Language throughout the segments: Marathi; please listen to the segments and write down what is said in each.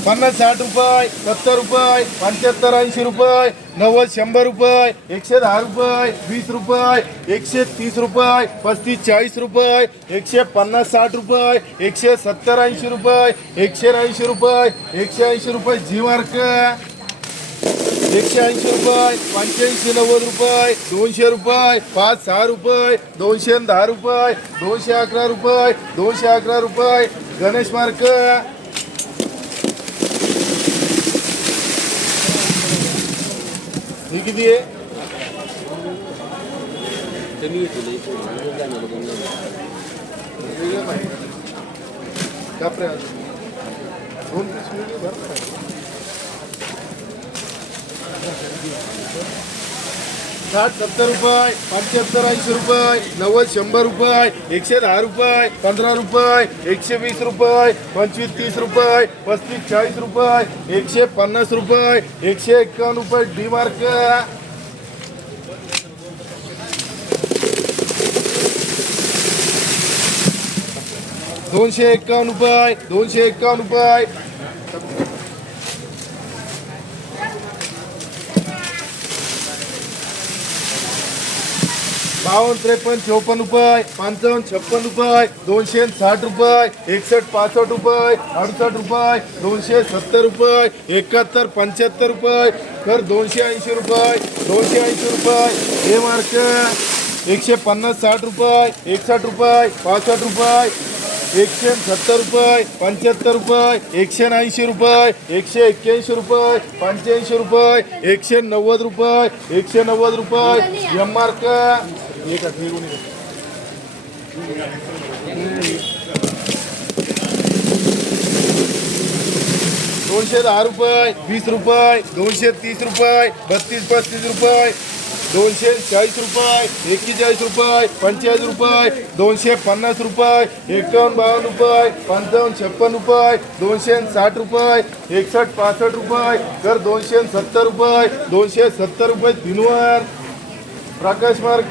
पन्नास साठ रुपये सत्तर रुपये पंच्याहत्तर ऐंशी रुपये नव्वद शंभर रुपये एकशे दहा रुपये वीस रुपये एकशे तीस रुपये पस्तीस चाळीस रुपये एकशे पन्नास साठ रुपये एकशे सत्तर ऐंशी रुपये एकशे ऐंशी रुपये एकशे ऐंशी रुपये जी मार्क एकशे ऐंशी रुपये पंच्याऐंशी नव्वद रुपये दोनशे रुपये पाच सहा रुपये दोनशे दहा रुपये दोनशे अकरा रुपये दोनशे अकरा रुपये गणेश मार्क ही किती आहे कापरे दोन बरं साठ सत्तर रुपये पंच्याहत्तर ऐंशी रुपये नव्वद शंभर रुपये एकशे दहा रुपये पंधरा रुपये एकशे वीस रुपये पंचवीस तीस रुपये पस्तीस चाळीस रुपये एकशे पन्नास रुपये एकशे एक्कावन्न रुपये डी मार्क. दोनशे एक्कावन्न रुपये दोनशे एक्कावन्न रुपये बावन्न त्रेपन्न चौपन्न रुपये पंचावन्न छप्पन रुपये दोनशे साठ रुपये एकसष्ट पासष्ट रुपये अडुसष्ट रुपये दोनशे सत्तर रुपये एकाहत्तर पंच्याहत्तर रुपये तर दोनशे ऐंशी रुपये दोनशे ऐंशी रुपये. हे मार्क एकशे पन्नास साठ रुपये एकसष्ट रुपये पासष्ट रुपये एकशे सत्तर रुपये पंच्याहत्तर रुपये एकशे ऐंशी रुपये एकशे एक्क्याऐंशी रुपये पंच्याऐंशी रुपये एकशे नव्वद रुपये एकशे नव्वद रुपये. एम मार्क एक कोणी दोनशे दहा रुपये, वीस रुपये, दोनशे तीस रुपये बत्तीस पस्तीस रुपये दोनशे चाळीस रुपये एक्केचाळीस रुपये पंचेचाळीस रुपये दोनशे पन्नास रुपये एकावन्न बावन्न रुपये पंचावन्न छप्पन रुपये दोनशे साठ रुपये एकसष्ट पासष्ट रुपये तर दोनशे सत्तर रुपये, दोनशे सत्तर रुपये तीनवर प्रकाश मार्ग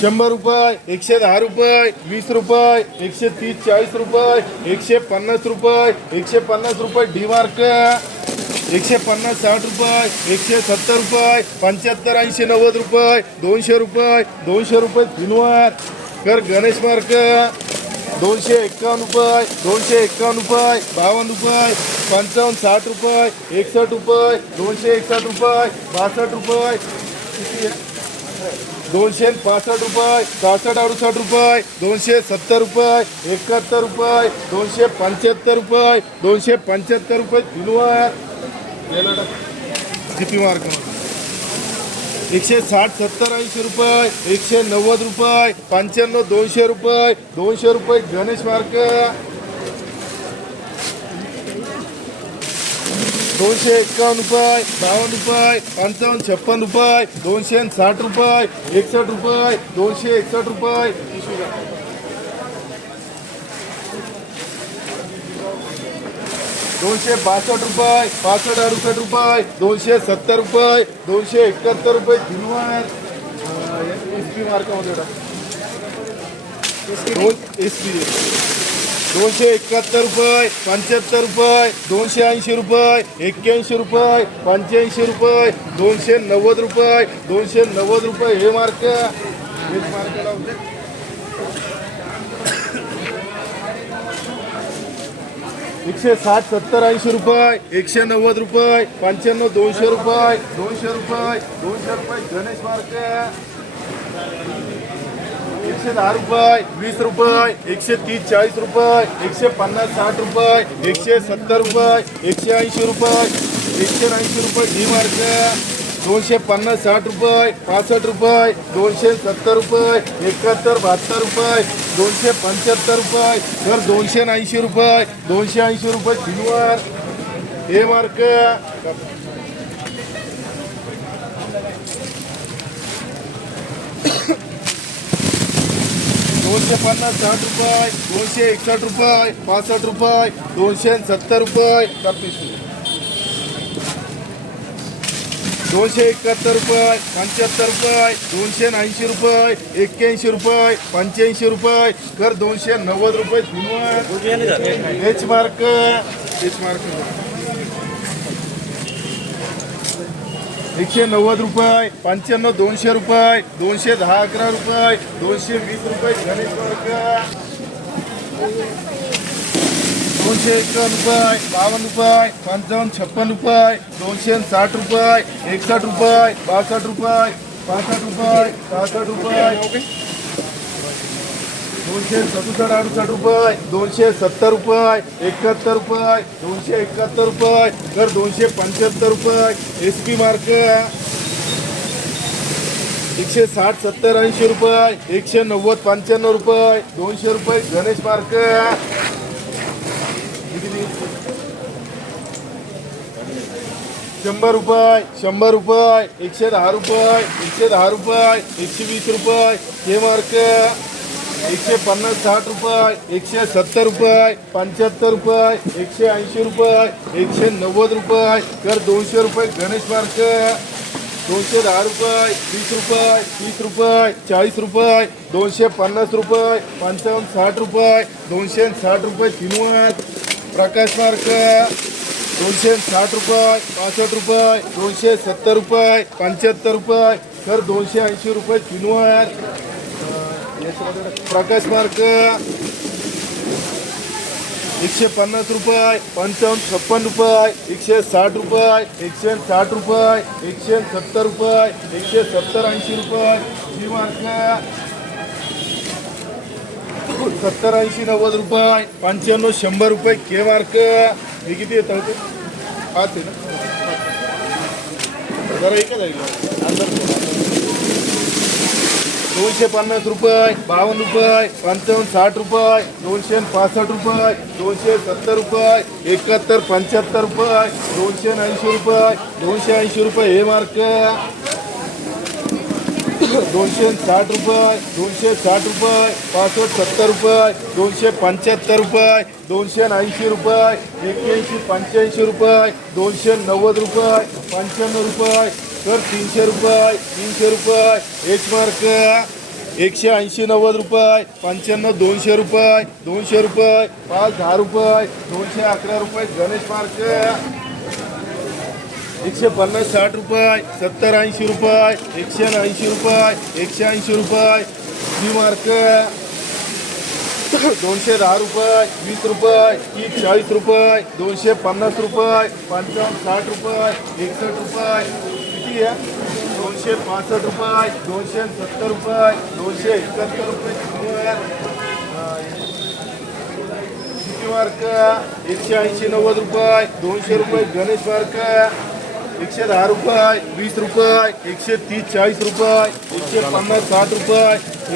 शंभर रुपये एकशे दहा रुपये वीस रुपये एकशे तीस चाळीस रुपये एकशे पन्नास रुपये एकशे पन्नास रुपये डी मार्क. एकशे पन्नास साठ रुपये एकशे सत्तर रुपये पंच्याहत्तर ऐंशी नव्वद रुपये दोनशे रुपये दोनशे रुपये तीनवार. कर गणेश मार्क. दोनशे एक्कावन्न रुपये दोनशे एक्कावन्न रुपये बावन्न रुपये पंचावन्न साठ रुपये एकसष्ट रुपये दोनशे एकसष्ट रुपये बासष्ट रुपये किती दोनशे पासष्ट रुपये सहासष्ट अडुसष्ट रुपये दोनशे सत्तर रुपये एकाहत्तर रुपये दोनशे पंच्याहत्तर रुपये दोनशे पंच्याहत्तर रुपये तीनवर किती मार्क एकशे साठ सत्तर ऐंशी रुपये एकशे नव्वद रुपये पंच्याण्णव दोनशे रुपये दोनशे रुपये गणेश मार्क. दोनशे एक्कावन्न रुपये बावन्न रुपये पंचावन्न छप्पन रुपये दोनशे साठ रुपये एकसष्ट रुपये दोनशे एकसष्ट रुपये. दोनशे बासष्ट रुपये, पासष्ट अडुसष्ट रुपये, दोनशे सत्तर रुपये, दोनशे एकाहत्तर रुपये. पी मार्कामध्ये दोनशे एकाहत्तर रुपये, पंच्याहत्तर रुपये, दोनशे ऐंशी रुपये, एक्क्याऐंशी रुपये, पंच्याऐंशी रुपये, दोनशे नव्वद रुपये, दोनशे नव्वद रुपये. हे मार्क हेच मार्क लावते एकशे साठ सत्तर ऐंशी रुपये एकशे नव्वद रुपये पंच्याण्णव दोनशे रुपये. दोनशे रुपये दोनशे रुपये गणेश मार्क. एकशे दहा रुपये वीस रुपये एकशे तीस चाळीस रुपये एकशे पन्नास साठ रुपये एकशे सत्तर रुपये एकशे ऐंशी रुपये एकशे ऐंशी रुपये डी मार्क. दोनशे पन्नास साठ रुपये पासष्ट रुपये दोनशे सत्तर रुपये एकाहत्तर बहात्तर रुपये दोनशे पंच्याहत्तर रुपये तर दोनशे ऐंशी रुपये दोनशे ऐंशी रुपये किलोवर हे मार्क. दोनशे पन्नास साठ रुपये दोनशे एकसष्ट रुपये पासष्ट रुपये दोनशे सत्तर रुपये. दोनशे एकाहत्तर रुपये पंच्याहत्तर रुपये दोनशे ऐंशी रुपये एक्क्याऐंशी रुपये पंच्याऐंशी रुपये कर दोनशे नव्वद रुपये धुनवर एच मार्क एच मार्क एकशे नव्वद रुपये पंच्याण्णव दोनशे रुपये दोनशे दहा अकरा रुपये दोनशे वीस रुपये गणेश मार्क दोनशे एकावन्न रुपये बावन्न रुपये पंचावन्न छप्पन रुपये दोनशे साठ रुपये एकसठ रुपये बासष्ट रुपये पासष्ट रुपये सहासष्ट रुपये दोनशे सदुसष्ट अडुसष्ट रुपये दोनशे सत्तर रुपये एकाहत्तर रुपये दोनशे एकाहत्तर रुपये तर दोनशे पंच्याहत्तर रुपये एस पी मार्क. एकशे साठ सत्तर ऐंशी रुपये एकशे नव्वद पंच्याण्णव रुपये दोनशे रुपये गणेश मार्क. शंभर रुपये शंभर रुपये एकशे दहा रुपये एकशे दहा रुपये एकशे वीस रुपये हे मार्क. एकशे पन्नास साठ रुपये एकशे सत्तर रुपये पंच्याहत्तर रुपये एकशे ऐंशी रुपये एकशे नव्वद रुपये तर दोनशे रुपये गणेश मार्क. दोनशे दहा रुपये वीस रुपये तीस रुपये चाळीस रुपये दोनशे पन्नास रुपये पंचावन्न साठ रुपये दोनशे साठ रुपये तीनवाद. प्रकाश मार्क. दोनशे साठ रुपये पासष्ट रुपये दोनशे सत्तर रुपये पंच्याहत्तर रुपये तर दोनशे ऐंशी रुपये तीनवाद प्रकाश मार्क. एकशे पन्नास रुपये पंचावन्न छप्पन रुपये एकशे साठ रुपये एकशे साठ रुपये एकशे सत्तर रुपये एकशे सत्तर ऐंशी रुपये. G mark. सत्तर ऐंशी नव्वद रुपये पंच्याण्णव शंभर रुपये के मार्क. हे किती येतं होते? पाच आहे ना जरा एकच आहे का? दोनशे पन्नास रुपये बावन्न रुपये पंचावन्न साठ रुपये दोनशे पासष्ट रुपये दोनशे सत्तर रुपये एकाहत्तर पंच्याहत्तर रुपये दोनशे ऐंशी रुपये दोनशे ऐंशी रुपये हे मार्क. दोनशे साठ रुपये दोनशे साठ रुपये पासष्ट सत्तर रुपये दोनशे पंच्याहत्तर रुपये दोनशे ऐंशी रुपये एक्क्याऐंशी पंच्याऐंशी रुपये दोनशे नव्वद रुपये पंच्याण्णव रुपये तर तीनशे रुपये तीनशे रुपये एच मार्क एकशे ऐंशी नव्वद रुपये पंच्याण्णव दोनशे रुपये दोनशे रुपये पाच दहा रुपये दोनशे अकरा रुपये गणेश मार्क एकशे पन्नास साठ रुपये, सत्तर ऐंशी रुपये, एकशे ऐंशी रुपये, एकशे ऐंशी रुपये. D mark. दोनशे दहा रुपये, वीस रुपये, तीस, चाळीस रुपये, दोनशे पन्नास रुपये, पंचावन्न, साठ रुपये, एकसष्ट रुपये. किती आहे? दोनशे पासष्ट रुपये, दोनशे सत्तर रुपये, दोनशे एकाहत्तर रुपये. किती मार्क. एकशे ऐंशी नव्वद रुपये, दोनशे रुपये गणेश मार्क. एकशे दहा रुपये वीस रुपये एकशे तीस चाळीस रुपये एकशे पन्नास साठ रुपये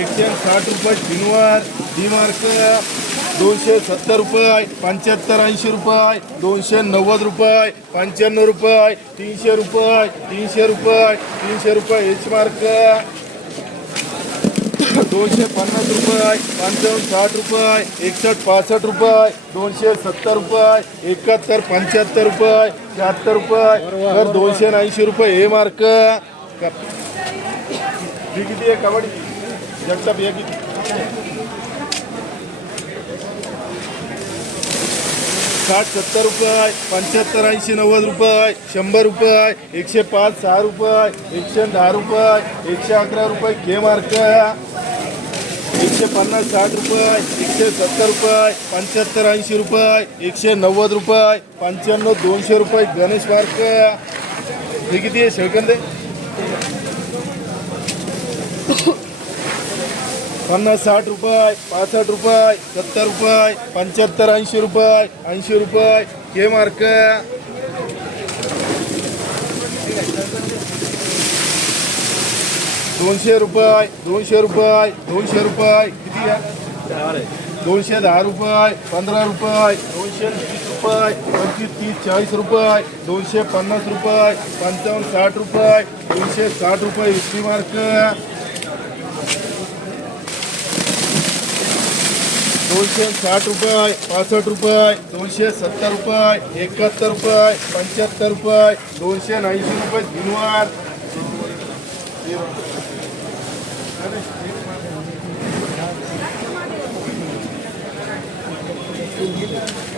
एकशे साठ रुपये शनिवार डिमार्क दोनशे सत्तर रुपये पंच्याहत्तर ऐंशी रुपये दोनशे नव्वद रुपये पंच्याण्णव रुपये तीनशे रुपये तीनशे रुपये तीनशे रुपये एच मार्क दोनशे पन्नास रुपये पंचावन्न साठ रुपये एकसष्ट पासष्ट रुपये दोनशे सत्तर रुपये एकाहत्तर पंच्याहत्तर रुपये शहात्तर रुपये तर दोनशे ऐंशी रुपये हे मार्क ही किती आहे? कबड्डी. जगताप हे किती? साठ सत्तर रुपये पंच्याहत्तर ऐंशी नव्वद रुपये शंभर रुपये एकशे पाच सहा रुपये एकशे दहा रुपये एकशे अकरा रुपये के मार्क एकशे पन्नास साठ रुपये एकशे सत्तर रुपये पंच्याहत्तर ऐंशी रुपये एकशे नव्वद रुपये पंच्याण्णव दोनशे रुपये गणेश मार्क हे किती आहे शेळकंदे? पन्नास साठ रुपये पासष्ट रुपये सत्तर रुपये पंच्याहत्तर ऐंशी रुपये ऐंशी रुपये. K mark. दोनशे रुपये दोनशे रुपये दोनशे रुपये. किती दोनशे दहा रुपये, पंधरा रुपये, दोनशे वीस रुपये, पंचवीस, तीस, चाळीस रुपये, दोनशे पन्नास रुपये, पंचावन्न, साठ रुपये, दोनशे साठ रुपये इस्त्री मार्क दोनशे साठ रुपये, पासष्ट रुपये, दोनशे सत्तर रुपये, एकाहत्तर रुपये, पंच्याहत्तर रुपये, दोनशे ऐंशी रुपये दिनवार Thank you.